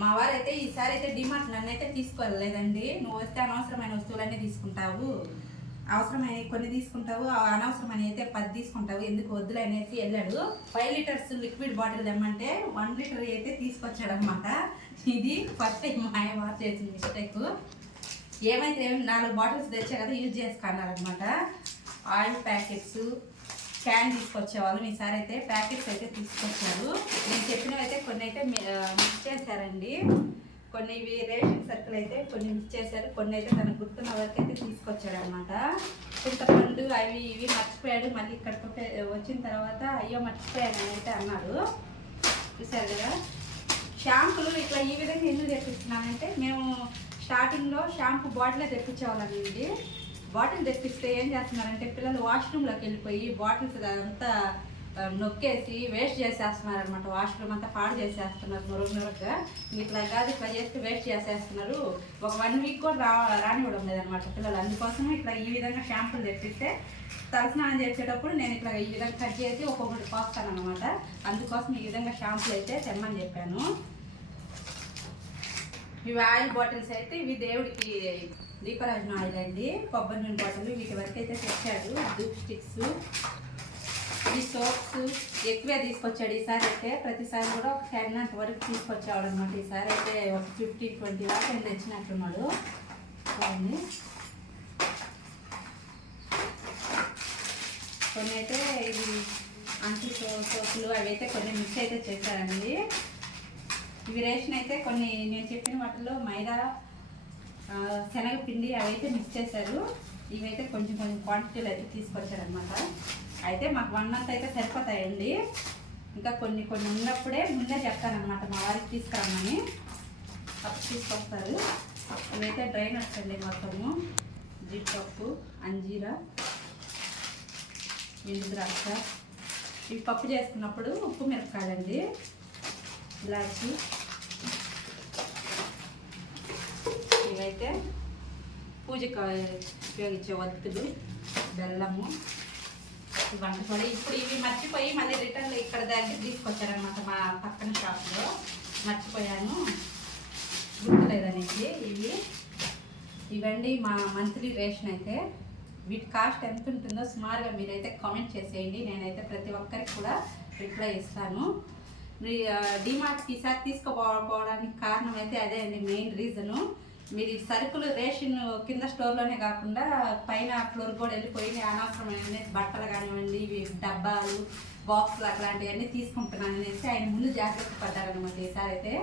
మా వారైతే ఈసారి అయితే డిమార్ట్ నన్ను అయితే తీసుకోలేదండి. నువ్వు వస్తే అనవసరమైన వస్తువులన్నీ తీసుకుంటావు, అవసరమైన కొన్ని తీసుకుంటావు, అనవసరమైన అయితే 10 తీసుకుంటావు, ఎందుకు వద్దులే అనేసి వెళ్ళాడు. 5 లీటర్స్ లిక్విడ్ బాటిల్ తెమ్మంటే 1 లీటర్ అయితే తీసుకొచ్చాడు అనమాట. ఇది ఫస్ట్ టైం మా ఆయన వారు చేసిన మిస్టేక్. ఏమైతే 4 బాటిల్స్ తెచ్చా కదా, యూజ్ చేసుకున్నారనమాట. ఆయిల్ ప్యాకెట్స్, క్యాన్ తీసుకొచ్చేవాళ్ళు. ఈసారి అయితే ప్యాకెట్స్ అయితే తీసుకొచ్చారు. నేను చెప్పినవి అయితే కొన్ని అయితే మిక్స్ చేశారండి. కొన్ని ఇవి రేషన్ సర్కిల్ అయితే కొన్ని మిక్స్ చేశారు, కొన్ని అయితే తనకు గుర్తున్న వరకు అయితే తీసుకొచ్చాడు అనమాట. చింతపండు అవి ఇవి మర్చిపోయాడు. మళ్ళీ ఇక్కడికి వచ్చిన తర్వాత అయ్యో మర్చిపోయాను అని అయితే అన్నాడు. చూసారు కదా, షాంపులు ఇట్లా ఈ విధంగా ఎందుకు తెప్పిస్తున్నానంటే, మేము స్టార్టింగ్లో షాంపూ బాటిలే తెప్పించేవాళ్ళండి. బాటిల్ తెప్పిస్తే ఏం చేస్తున్నారంటే, పిల్లలు వాష్రూమ్లోకి వెళ్ళిపోయి బాటిల్స్ అంతా నొక్కేసి వేస్ట్ చేసేస్తున్నారు అనమాట. వాష్రూమ్ అంతా పాడు చేసేస్తున్నారు మురుగుగా. ఇట్లా కాదు, ఇట్లా చేస్తే వేస్ట్ చేసేస్తున్నారు. ఒక 1 వీక్ కూడా రానివ్వడం లేదనమాట పిల్లలు. అందుకోసం ఇట్లా ఈ విధంగా షాంపూలు తెప్పిస్తే తలస్నానం చేసేటప్పుడు నేను ఇట్లా ఈ విధంగా కట్ చేసి ఒక్కొక్కటి పోస్తాను అనమాట. అందుకోసం ఈ విధంగా షాంపూలు అయితే తెమ్మని చెప్పాను. ఇవి ఆయిల్ బాటిల్స్ అయితే ఇవి దేవుడికి దీపరాజన ఆయిల్ అండి, కొబ్బరి నూనె బాటిల్. వీటి వరకు అయితే తెచ్చాడు. ధూప్ స్టిక్స్, ఈ సోప్స్ ఎక్కువే తీసుకొచ్చాడు ఈసారి అయితే. ప్రతిసారి కూడా ఒక 10 వరకు తీసుకొచ్చేవాడు అనమాట. ఈసారి అయితే ఒక 15-20 దాకా తెచ్చినట్టున్నాడు. కొన్ని అయితే ఇవి అంటు సోపులు అవి అయితే కొన్ని మిక్స్ అయితే చేశారండి. ఇవి రేషన్ అయితే కొన్ని నేను చెప్పిన వాటిలో మైదా, శనగపిండి అవి అయితే మిక్స్ చేశారు. ఇవైతే కొంచెం కొంచెం క్వాంటిటీలు అయితే తీసుకొచ్చారనమాట. అయితే మాకు 1 మంత్ అయితే సరిపోతాయండి. ఇంకా కొన్ని కొన్ని ఉన్నప్పుడే ముందే చెప్తానమాట మా వారికి తీసుకురమ్మని, అప్పుడు తీసుకొస్తారు. ఇవైతే డ్రై నట్స్ అండి, మొత్తము జీడిపప్పు, అంజీరా, ఎండు ద్రాక్ష. ఇవి పప్పు చేసుకున్నప్పుడు ఉప్పు మిరపకాయలండి, ఇలాచి. ఇవైతే పూజకు ఉపయోగించే వత్తులు, బెల్లము, వంట కూడా. ఇప్పుడు ఇవి మర్చిపోయి మళ్ళీ రిటర్న్ ఇక్కడ దగ్గర తీసుకొచ్చారనమాట, మా పక్కన షాప్లో. మర్చిపోయాను, గుర్తులేదనేసి. ఇవండి మా మంత్లీ రేషన్ అయితే. వీటి కాస్ట్ ఎంత ఉంటుందో సుమారుగా మీరైతే కామెంట్ చేసేయండి. నేనైతే ప్రతి ఒక్కరికి కూడా రిప్లై ఇస్తాను. డిమార్ట్కి ఈసారి తీసుకోపోవడానికి కారణం అయితే అదే అండి, మెయిన్ రీజను. మీరు ఈ సరుకులు రేషన్ కింద స్టోర్లోనే కాకుండా పైన ఫ్లోర్ కూడా వెళ్ళిపోయి అనవసరమైన బట్టలు కానివ్వండి, ఇవి డబ్బాలు, బాక్సులు అట్లాంటివన్నీ తీసుకుంటున్నాను అనేసి ఆయన ముందు జాగ్రత్త పడ్డారనమాట ఈసారి అయితే.